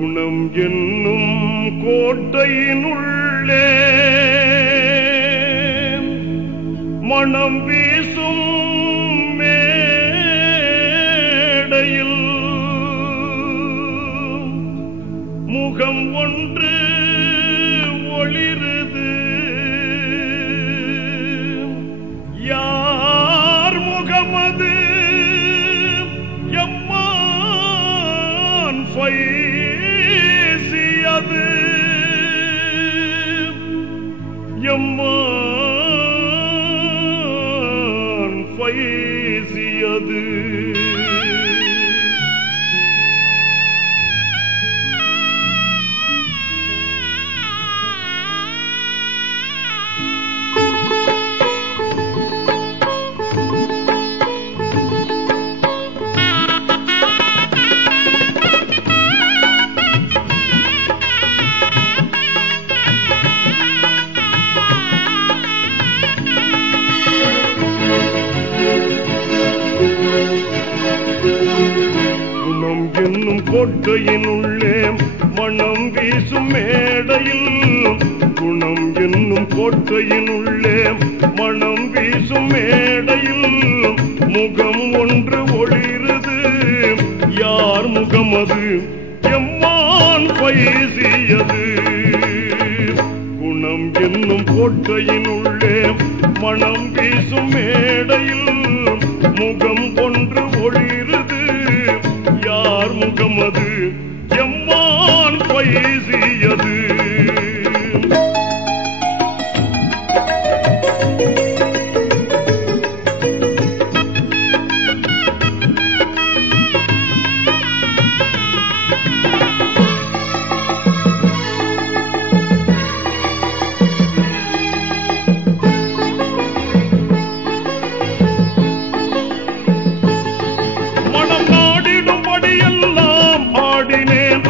குணம் என்னும் கோட்டையினுள்ளே மனம் வீசும் மேடையில் முகம் ஒன்று ஒளிருது. யார் முகமது? எம்மான் ஃபைசியது. எம்மான் ஃபைசியது. குணம் என்னும் கோட்டையினுள்ளே மனம் வீசும் மேடையில் குணம் என்னும் கோட்டையினுள்ளே மனம் வீசும் மேடையில் முகம் ஒன்று ஒளிருது. யார் முகமது? எம்மான் ஃபைசியது. குணம் என்னும் கோட்டையினுள்ளே மனம் வீசும் மேடையில் முகம் ஒன்று ஒளிருது. யார் முகமது? எம்மான் ஃபைசியது.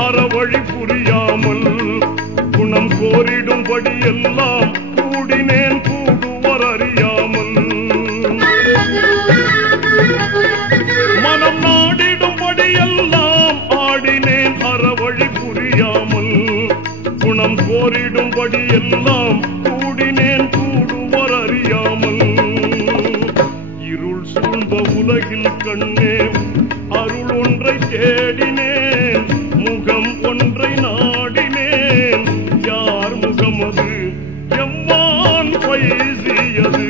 அறவழி புரியாமல் குணம் கோரிடும்படி எல்லாம் கூடினேன் கூடுவர் அறியாமல். மனம் நாடிடும்படி எல்லாம் ஆடினேன் அறவழி புரியாமல் குணம் கோரிடும்படி எல்லாம் கூடினேன் கூடுவர் அறியாமல். இருள் சூழ்ந்த உலகில் கண்ணே அருள் ஒன்றை தேடினேன் முகம் ஒன்றை நாடினேன். யார் முகமது? எம்மான் ஃபைசியது.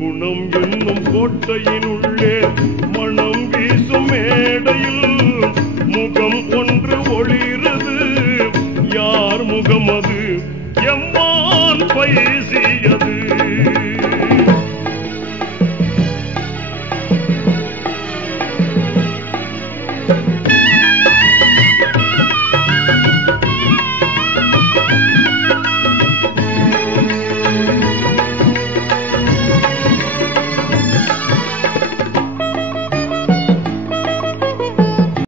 குணம் என்னும் கோட்டையினுள்ளே மனம் வீசும் மேடையில் முகம் ஒன்று ஒளிருது. யார் முகமது? எம்மான் ஃபைசியது.